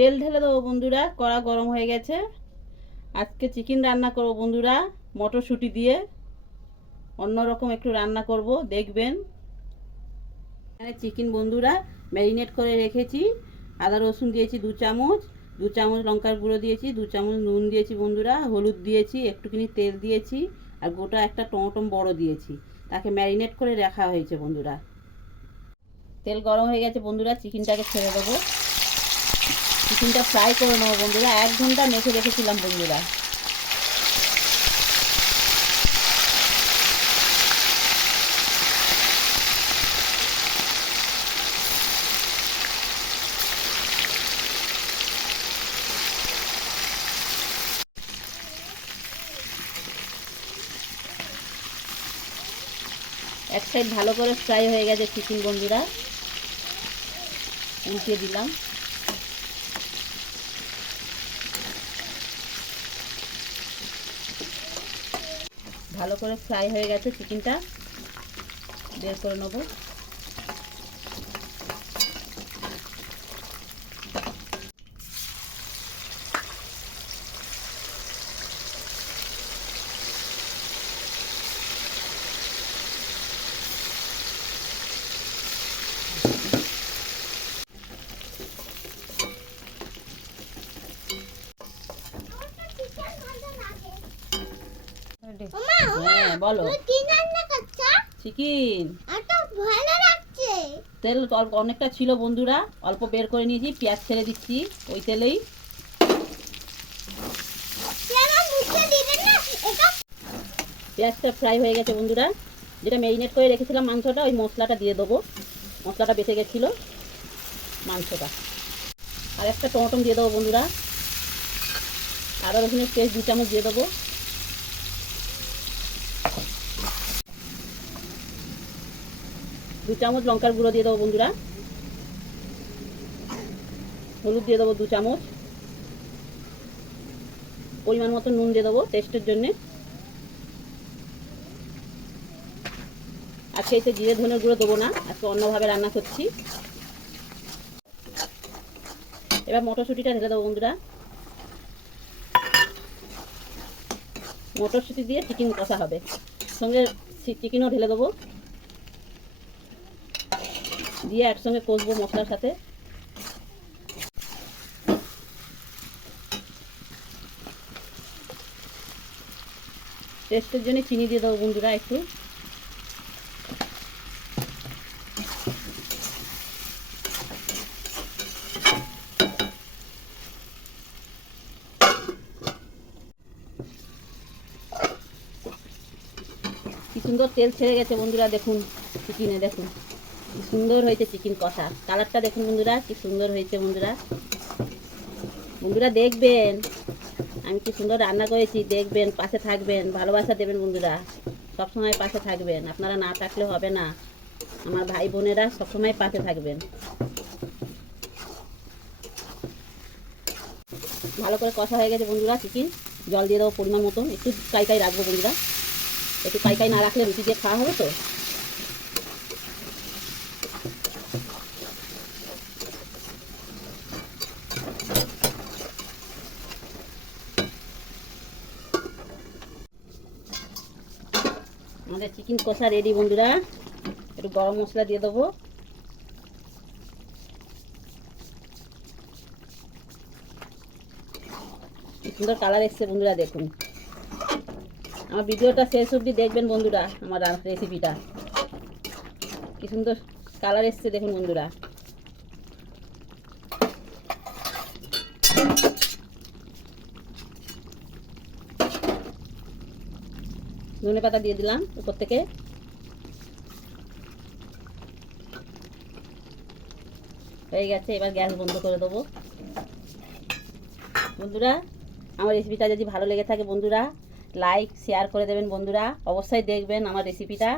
তেল ঢেলে দেবো বন্ধুরা, কড়া গরম হয়ে গেছে। আজকে চিকেন রান্না করবো বন্ধুরা, মটরশুঁটি দিয়ে অন্যরকম একটু রান্না করব, দেখবেন। এখানে চিকেন বন্ধুরা ম্যারিনেট করে রেখেছি। আদা রসুন দিয়েছি 2 চামচ, 2 চামচ লঙ্কার গুঁড়ো দিয়েছি, 2 চামচ নুন দিয়েছি বন্ধুরা, হলুদ দিয়েছি, একটুখানি তেল দিয়েছি, আর গোটা একটা টমেটো বড় দিয়েছি। তাকে ম্যারিনেট করে রাখা হয়েছে বন্ধুরা। তেল গরম হয়ে গেছে বন্ধুরা, চিকেনটাকে ছেড়ে দেবো। চিকেনটা ফ্রাই করে নেবো বন্ধুরা, 1 ঘন্টা মেখে রেখেছিলাম বন্ধুরা। এক সাইড ভালো করে ফ্রাই হয়ে গেছে চিকেন বন্ধুরা, উল্টে দিলাম। ভালো করে ফ্রাই হয়ে গেছে চিকেনটা, বের করে নেব। হ্যাঁ বলো। চিকেন তেল অনেকটা ছিল বন্ধুরা, অল্প বের করে নিয়েছি। পেঁয়াজ ছেড়ে দিচ্ছি ওই তেলেই। পেঁয়াজটা ফ্রাই হয়ে গেছে বন্ধুরা, যেটা ম্যারিনেট করে রেখেছিলাম মাংসটা, ওই মশলাটা দিয়ে দেবো। মশলাটা বেঁচে গেছিলো মাংসটা। আর একটা টমেটো দিয়ে দেবো বন্ধুরা। আদা রসুনের পেস্ট 2 চামচ দিয়ে দেবো। দু চামচ লঙ্কার গুঁড়ো দিয়ে দেবো বন্ধুরা। হলুদ দিয়ে দেবো 2 চামচ। পরিমাণ মতো নুন দিয়ে দেবো টেস্টের জন্যে। আজকে এতে জিরে ধনের গুঁড়ো দেবো না, আজকে অন্যভাবে রান্না করছি। এবার মটরশুঁটিটা ঢেলে দেবো বন্ধুরা। মটরশুঁটি দিয়ে চিকেন কষা হবে, সঙ্গে চিকেনও ঢেলে দেবো, দিয়ে একসঙ্গে কষবো মশলার সাথে। টেস্টের জন্য চিনি দিয়ে দেবো বন্ধুরা একটু। কি সুন্দর তেল ছেড়ে গেছে বন্ধুরা, দেখুন চিকেনে, দেখুন কি সুন্দর হয়েছে চিকেন কষা। কালারটা দেখুন বন্ধুরা, কি সুন্দর হয়েছে বন্ধুরা। বন্ধুরা দেখবেন আমি কি সুন্দর রান্না করেছি, দেখবেন, পাশে থাকবেন, ভালোবাসা দেবেন বন্ধুরা, সবসময় পাশে থাকবেন। আপনারা না থাকলে হবে না, আমার ভাই বোনেরা সবসময় পাশে থাকবেন। ভালো করে কষা হয়ে গেছে বন্ধুরা চিকেন, জল দিয়ে দেবো পরিমাণ মতন। একটু কাই রাখবো বন্ধুরা, একটু কাই না রাখলে রুটি দিয়ে খাওয়া হবে তো। আমাদের চিকেন কষা রেডি বন্ধুরা। একটু গরম মশলা দিয়ে দেবো। সুন্দর কালার এসছে বন্ধুরা, দেখুন। আমার ভিডিওটা শেষ অবধি দেখবেন বন্ধুরা, আমার রেসিপিটা কি সুন্দর কালার এসছে দেখুন বন্ধুরা। ধনে পাতা দিয়ে দিলাম উপর থেকে। হয়ে গেছে, এবার গ্যাস বন্ধ করে দেবো বন্ধুরা। আমার রেসিপিটা যদি ভালো লেগে থাকে বন্ধুরা, লাইক শেয়ার করে দেবেন বন্ধুরা, অবশ্যই দেখবেন আমার রেসিপিটা।